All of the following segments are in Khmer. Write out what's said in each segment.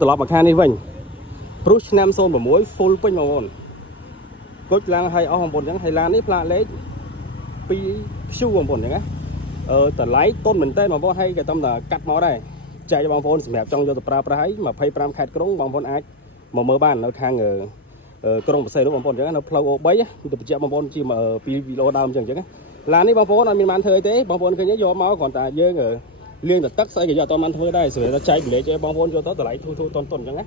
ត្រឡប់មកខាងនេះវិញព្រោះឆ្នាំ06 full ពេញបងប្អូនគុជឡើងឲ្យអស់បងប្អូនអញ្ចឹងហើយឡាននេះផ្លាកលេខពីព្យូបងប្អូនអញ្ចឹងណាតម្លៃតុនមែនតើបងប្អូនហើយក៏តាមតែកាត់មកដែរចែកបងប្អូនសម្រាប់ចង់យកទៅប្រើប្រាស់ហើយ25ខេត្តក្រុងបងប្អូនអាចមកមើលបាននៅខាងក្រុងបរសេនោះបងប្អូនអញ្ចឹងនៅផ្លូវ O3 ទៅបញ្ជាក់បងប្អូនជាពីវីឡូដើមអញ្ចឹងណាឡាននេះបងប្អូនអត់មានបានធ្វើអីទេបងប្អូនឃើញយកមកគ្រាន់តែយើងលាងទឹកស្អីក៏យកអត់បានធ្វើដែរសម្រាប់ចែកបលេខឲ្យបងប្អូនយកទៅតម្លៃធូរតុនអញ្ចឹងណា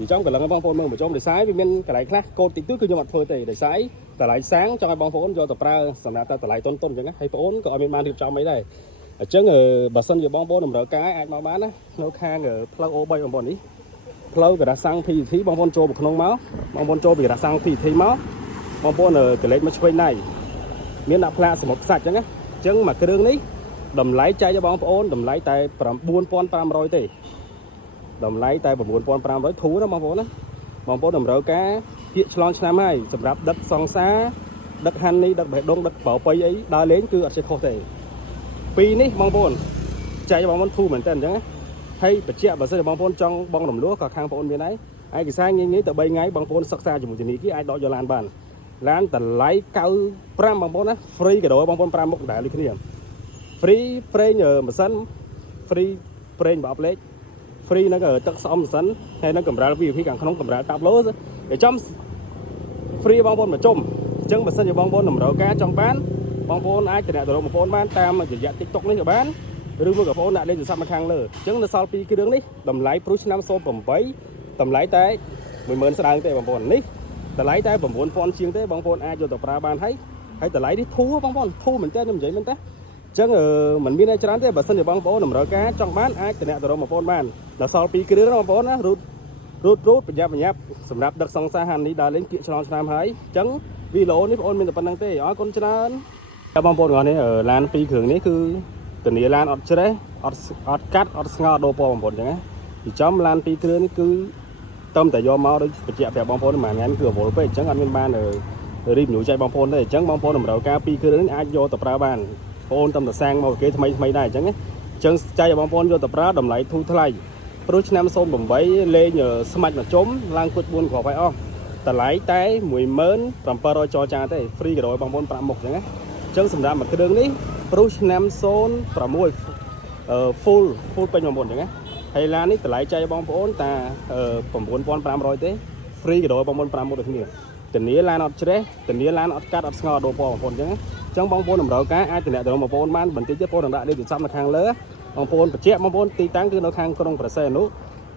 និយាយចំកន្លងបងប្អូនមើលមកចំដោយសារវាមានកន្លែងខ្លះកូដតិចតួចគឺខ្ញុំអត់ធ្វើទេដោយសារតម្លៃសាំងចង់ឲ្យបងប្អូនយកទៅប្រើសម្រាប់តែតម្លៃតុនអញ្ចឹងណាហើយបងប្អូនក៏អត់មានបានរៀបចំអីដែរអញ្ចឹងបើសិនជាបងប្អូនតម្រូវការអាចមកបានណានៅខាងផ្លូវ O3 បងប្អូននេះផ្លូវការ៉ាសាំង PTT បងប្អូនចូលពីក្នុងមកបងប្អូនចូលពីការ៉ាសាំង PTT មកបងប្អូនកលេចមកឆ្វេងណៃមានដាក់ផ្លាកសមុទ្រខ្សាច់អញ្ចឹងណាអញ្ចឹងមួយគ្រឿងនេះតម្លៃចែកឲ្យបងប្អូនតម្លៃតែ 9500 ទេតម្លៃតែ9500ធូរណាបងប្អូនណាបងប្អូនតម្រូវការពាក្យឆ្លងឆ្នាំហើយសម្រាប់ដឹកសង្សារដឹកហាន់នេះដឹកបេះដូងដឹកប្រប៉ៃអីដើរលេងគឺអត់ចេះខុសទេពីរនេះបងប្អូនចែកឲ្យបងប្អូនធូរមែនតើអញ្ចឹងណាហើយបញ្ជាក់បើសិនជាបងប្អូនចង់បងរំលោះក៏ខាងបងប្អូនមានដែរឯកសារងាយៗទៅ3ថ្ងៃបងប្អូនសិក្សាជាមួយធនាគារអាចដកយកឡានបានឡានតម្លៃ95បងប្អូនណា free ក៏ដោយបងប្អូន5មុខដែរដូចគ្នា free ប្រេងម៉ាស៊ីន free ប្រេងបបលេខ free នៅទឹកស្អំម៉ាស៊ីនហើយនៅកម្រាល VIP ខាងក្នុងកម្រាលតាប់ឡូតែចំ free បងប្អូនមកជុំអញ្ចឹងបើសិនជាបងប្អូនតម្រូវការចង់បានបងប្អូនអាចតំណទៅរកបងប្អូនបានតាមរយៈ TikTok នេះក៏បានឬមួយក៏បងប្អូនដាក់លេខទូរស័ព្ទមកខាងលើអញ្ចឹងនៅសល់2គ្រឿងនេះតម្លៃព្រុសឆ្នាំ08តម្លៃតែ 10000 ស្ដើងទេបងប្អូននេះតម្លៃតែ 9000 ជាងទេបងប្អូនអាចយកទៅប្រើបានហើយតម្លៃនេះធូរបងប្អូនធូរមែនតើខ្ញុំនិយាយមែនតើអញ្ចឹងមិនមានអីច្រើនទេបើសិនជាបងប្អូនតម្រូវការចង់បានអាចតំណទៅរកបងប្អូនបានដល់សល់2គ្រឿងបងប្អូនណារូតប្រញាប់សម្រាប់ដឹកសង្សារហាននេះដើរលេងគៀកឆ្លងឆ្នាំហើយអញ្ចឹងវីឡូនេះបងប្អូនមានតែប៉ុណ្្នឹងទេអរគុណច្រើនបងប្អូនទាំងអស់នេះឡាន2គ្រឿងនេះគឺធានាឡានអត់ជ្រេះអត់កាត់អត់ស្ងោរដូរពណ៌បងប្អូនអញ្ចឹងណាពីចំឡាន2គ្រឿងនេះគឺតំតែយកមកដូចបញ្ជាក់ប្រាប់បងប្អូនមួយថ្ងៃគឺរវល់ពេកអញ្ចឹងអត់មានបានរីវញូចែកបងប្អូនទេអញ្ចឹងបងប្អូនតម្រូវការ2គ្រឿងនេះអាចយកទៅប្រើបានបងប្អូនតំតែសាំងមកគេថ្មីដែរអញ្ចឹងណាអញ្ចឹងចែកឲ្យបងប្អូនយកទៅប្រើតម្លៃធូរថ្លៃព្រោះឆ្នាំ08លេងស្មាច់មកជុំឡើងគុជ4គ្រាប់ឲ្យអស់តម្លៃតែ10700ចរចាទេ free ក៏ដោយបងប្អូន5មុខអញ្ចឹងណាអញ្ចឹងសម្រាប់មួយគ្រឿងនេះព្រោះឆ្នាំ06 full ពេញបងប្អូនអញ្ចឹងណាហើយឡាននេះតម្លៃចែកបងប្អូនតា9500ទេ free ក៏ដោយបងប្អូន5មុខដូចគ្នាធានាឡានអត់ជ្រេះធានាឡានអត់កាត់អត់ស្ងោរដូរពណ៌បងប្អូនអញ្ចឹងអញ្ចឹងបងប្អូនតម្រូវការអាចតំណទៅបងប្អូនបានបន្តិចទៀតបងប្អូនដាក់លេខទូរស័ព្ទនៅខាងលើបងប្អូនបញ្ជាក់បងប្អូនទីតាំងគឺនៅខាងក្រុងប្រសេនុ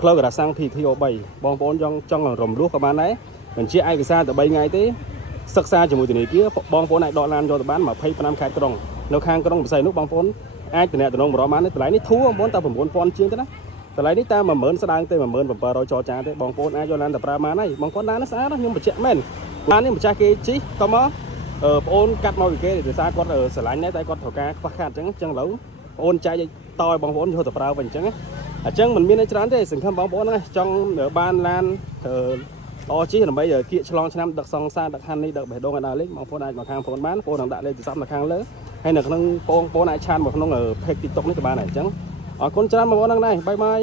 ផ្លូវការ៉ាសាំង PTO3 បងប្អូនចង់រំលោះក៏បានដែរបញ្ជាក់ឯកសារតែ3ថ្ងៃទេសិក្សាជាមួយធនាគារបងប្អូនអាចដកឡានយកទៅបាន25ខេត្តក្រុងនៅខាងក្រុងប្រសេនុបងប្អូនអាចតំណទៅម្ដងបានតម្លៃនេះធូរបងប្អូនតែ9000ជាងទេណាតម្លៃនេះតែ10000ស្ដើងទេ10700ចរចាទេបងប្អូនអាចយកឡានទៅប្រើបានហើយបងប្អូនឡាននេះស្អាតណាខ្ញុំបញ្ជាក់មែនឡាននេះម្ចាស់គេជីក៏មកបងប្អូនកាត់មកពីគេដោយសារគាត់ស្រឡាញ់ដែរតែគាត់ត្រូវការខ្វះខាតអញ្ចឹងឥឡូវបងប្អូនចែកឲ្យតឲ្យបងប្អូនយកទៅប្រើវិញអញ្ចឹងអញ្ចឹងមិនមានអីច្រើនទេសង្ឃឹមបងប្អូនណាចង់បានឡានល្អជីដើម្បីគៀកឆ្លងឆ្នាំដឹកសង្សារដឹកហាន់នេះដឹកបេះដូងឲ្យដើរលេងបងប្អូនអាចមកខាងបងប្អូនបានបងប្អូននឹងដាក់លេខទូរស័ព្ទនៅខាងលើហើយនៅក្នុងបងប្អូនអាចឆានមកក្នុង page TikTok នេះក៏បានដែរអញ្ចឹងអរគុណច្រើនបងប្អូនហ្នឹងដែរបាយបាយ